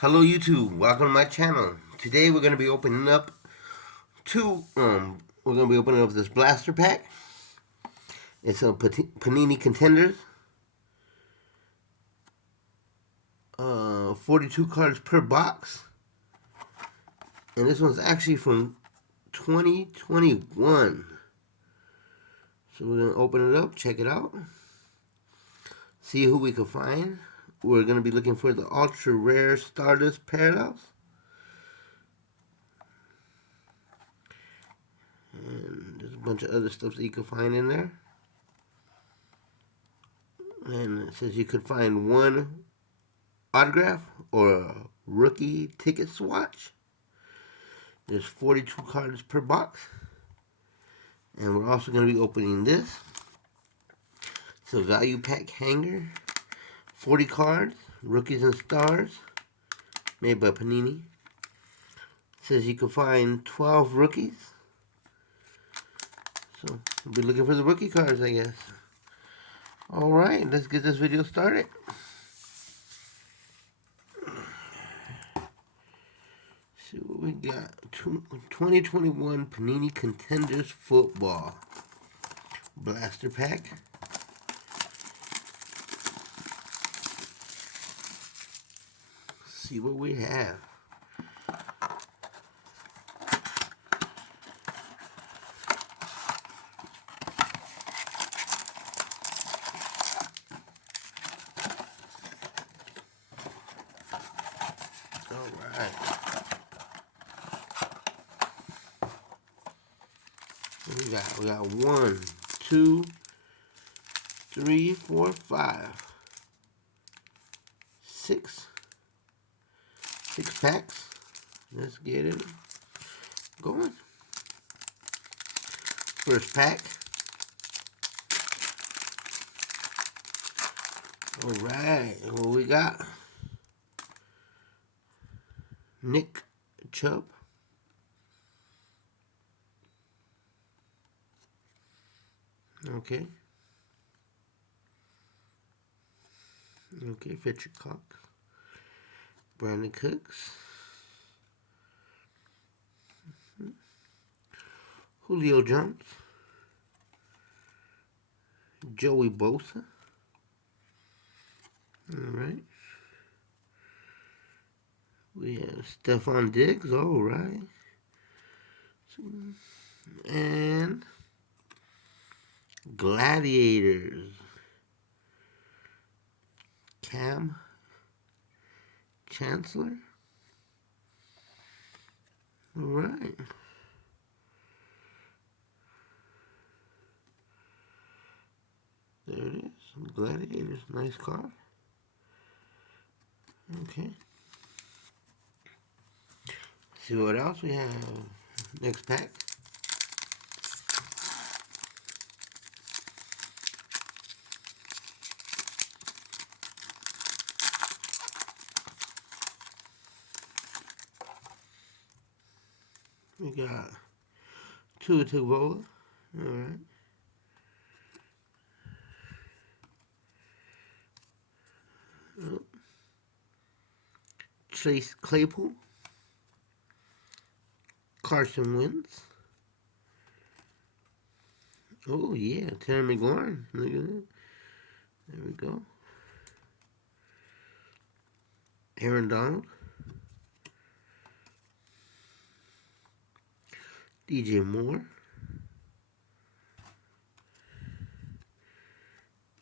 Hello YouTube, welcome to my channel. Today we're gonna be opening up this blaster pack. It's a Panini Contenders. 42 cards per box. And this one's actually from 2021. So we're gonna open it up, check it out, see who we can find. We're gonna be looking for the ultra rare Stardust Parallels. And there's a bunch of other stuff that you can find in there. And it says you could find one autograph or a rookie ticket swatch. There's 42 cards per box. And we're also going to be opening this. It's a value pack hanger. 40 cards, rookies and stars, made by Panini. It says you can find 12 rookies. So we'll be looking for the rookie cards, I guess. Alright, let's get this video started. See what we got. 2021 Panini Contenders Football Blaster Pack. See what we have. Alright. We got 1, 2, 3, 4, 5, 6 packs. Let's get it going. First pack. Alright, what we got? Nick Chubb. Okay. Okay, Fletcher Cox. Brandon Cooks. Julio Jones. Joey Bosa. Alright. We have Stephon Diggs. Alright. And Gladiators. Cam Chancellor. Alright. There it is. Gladiators. Nice card. Okay. See what else we have. Next pack. We got Tua Tagovailoa. Alright. Chase Claypool. Carson Wentz. Oh yeah, Terry McLaurin. Look at that. There we go. Aaron Donald. DJ Moore.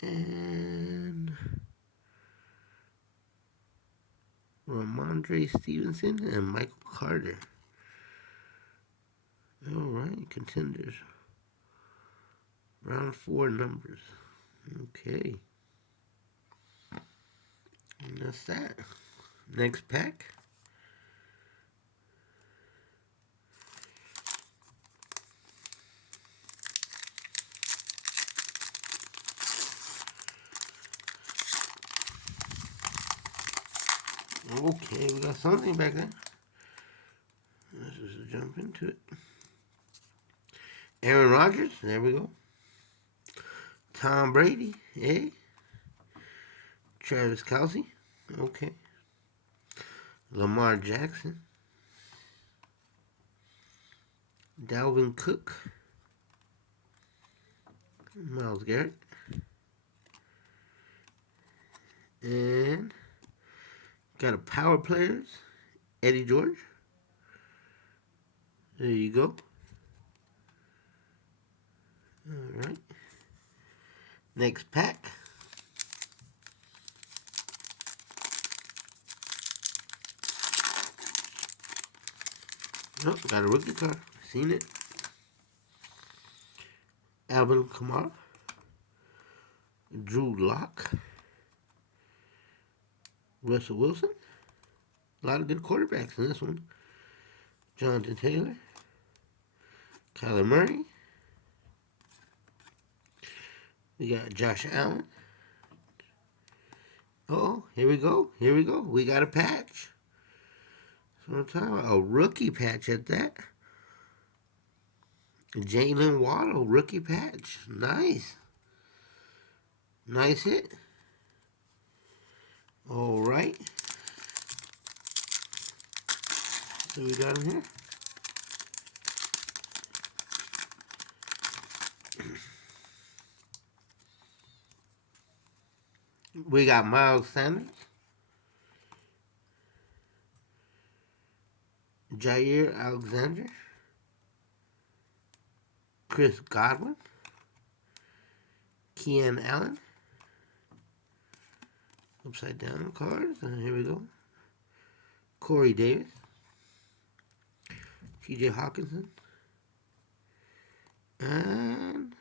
And Ramondre Stevenson and Michael Carter. Alright, Contenders. Round 4 numbers. Okay. And that's that. Next pack. Okay, we got something back there. Let's just jump into it. Aaron Rodgers, there we go. Tom Brady, eh? Travis Kelce, okay. Lamar Jackson, Dalvin Cook, Myles Garrett, and got a power players, Eddie George. There you go. All right. Next pack. Oh, got a rookie card. Seen it. Alvin Kamara, Drew Lock, Russell Wilson. A lot of good quarterbacks in this one. Jonathan Taylor, Kyler Murray. We got Josh Allen. Oh, here we go. Here we go. We got a patch. So I'm talking about a rookie patch at that. Jalen Waddle, rookie patch. Nice. Nice hit. All right. So we got him here. We got Miles Sanders, Jair Alexander, Chris Godwin, Keenan Allen. Upside down cards. And here we go. Corey Davis, T.J. Hawkinson, and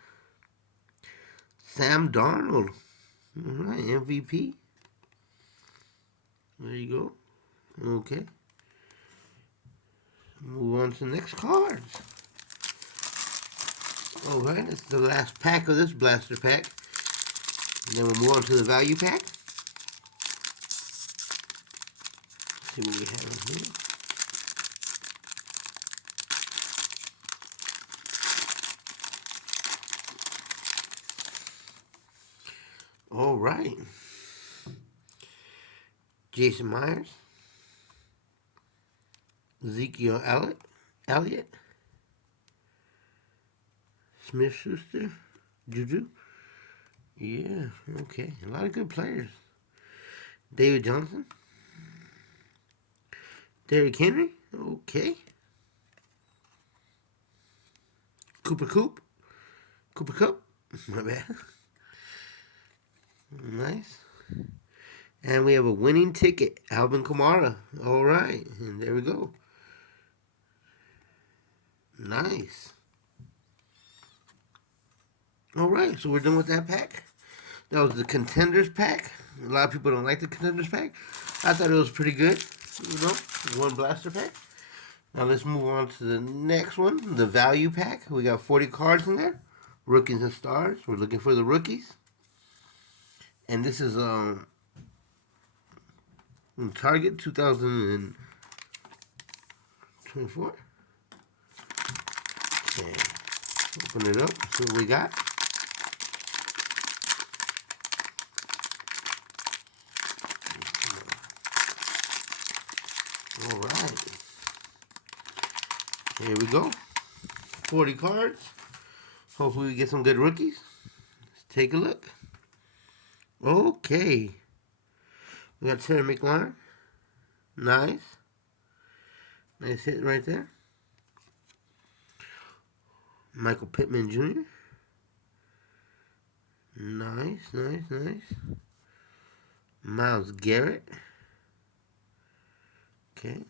Sam Darnold. All right, MVP. There you go. Okay. Move on to the next cards. All right, it's the last pack of this blaster pack. And then we'll move on to the value pack. See what we have in here. All right. Jason Myers, Ezekiel Elliott, Smith-Schuster, Juju. Yeah, okay. A lot of good players. David Johnson, Derrick Henry. Okay. Cooper Cup. My bad. Nice. And we have a winning ticket, Alvin Kamara. All right. And there we go. Nice. All right. So we're done with that pack. That was the Contenders pack. A lot of people don't like the Contenders pack. I thought it was pretty good. You know, one blaster pack. Now let's move on to the next one, the value pack. We got 40 cards in there. Rookies and stars. We're looking for the rookies. And this is Target 2024. Okay. Open it up. See what we got. All right. Here we go. 40 cards. Hopefully we get some good rookies. Let's take a look. Okay. We got Terry McLaurin. Nice. Nice hit right there. Michael Pittman Jr. Nice. Myles Garrett. Okay.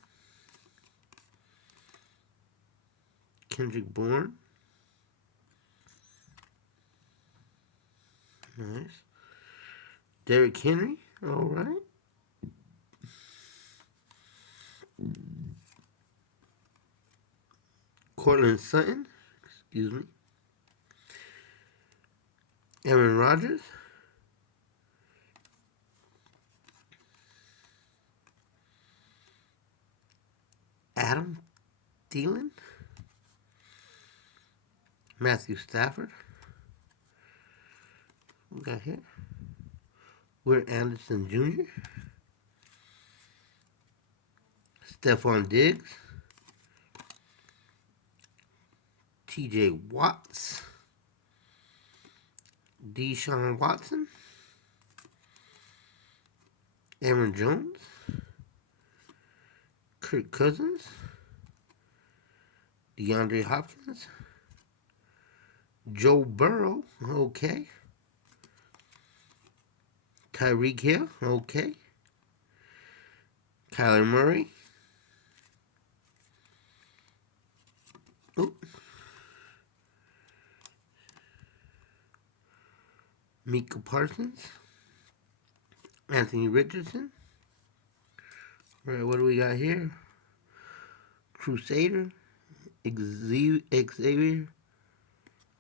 Kendrick Bourne. Nice. Derrick Henry. All right. Cortland Sutton. Excuse me. Aaron Rodgers. Adam Thielen. Matthew Stafford. We got here. We're Anderson Jr. Stephon Diggs, T.J. Watts, Deshaun Watson, Aaron Jones, Kirk Cousins, DeAndre Hopkins, Joe Burrow, okay. Tyreek Hill, okay. Kyler Murray. Oop. Micah Parsons. Anthony Richardson. All right, what do we got here? Crusader. Xavier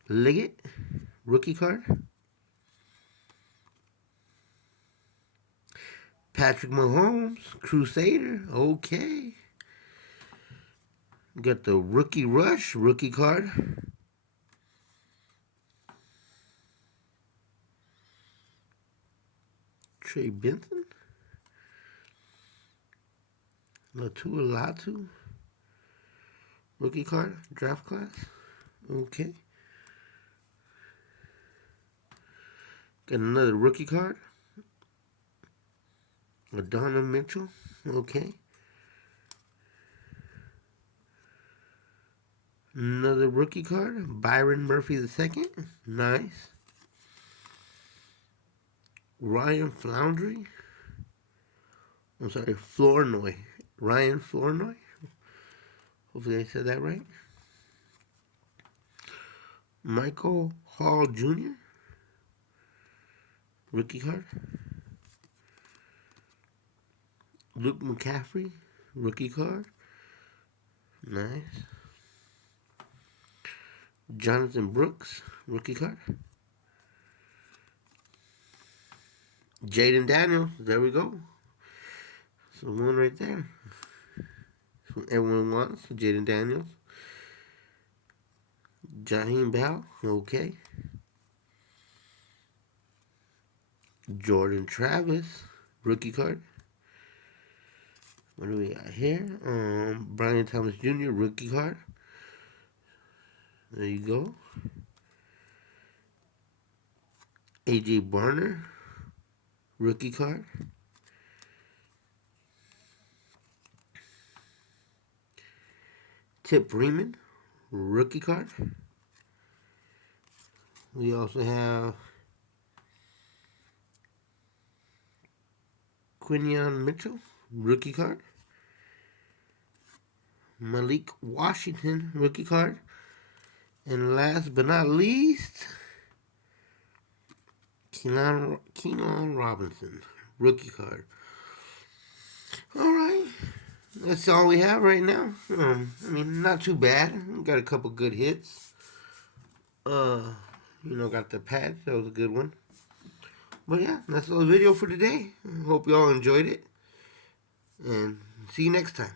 Liggett. Rookie card. Patrick Mahomes. Crusader. Okay. Got the Rookie Rush. Rookie card. Trey Benson. Latu. Rookie card. Draft class. Okay. Got another rookie card. Adonai Mitchell. Okay. Another rookie card. Byron Murphy II. Nice. Ryan Floundry. I'm sorry, Flournoy. Ryan Flournoy. Hopefully I said that right. Michael Hall Jr. Rookie card. Luke McCaffrey. Rookie card. Nice. Jonathan Brooks. Rookie card. Jaden Daniels. There we go. So one right there. So everyone wants Jaden Daniels. Jaheim Bell. Okay. Jordan Travis. Rookie card. What do we got here? Brian Thomas Jr. Rookie card. There you go. A.J. Barner. Rookie card. Tip Freeman. Rookie card. We also have Quinion Mitchell. Rookie card. Malik Washington. Rookie card. And last but not least, Keenan Robinson. Rookie card. Alright. That's all we have right now. I mean, not too bad. We got a couple good hits. Got the patch. That was a good one. But yeah, that's the video for today. Hope you all enjoyed it. And see you next time.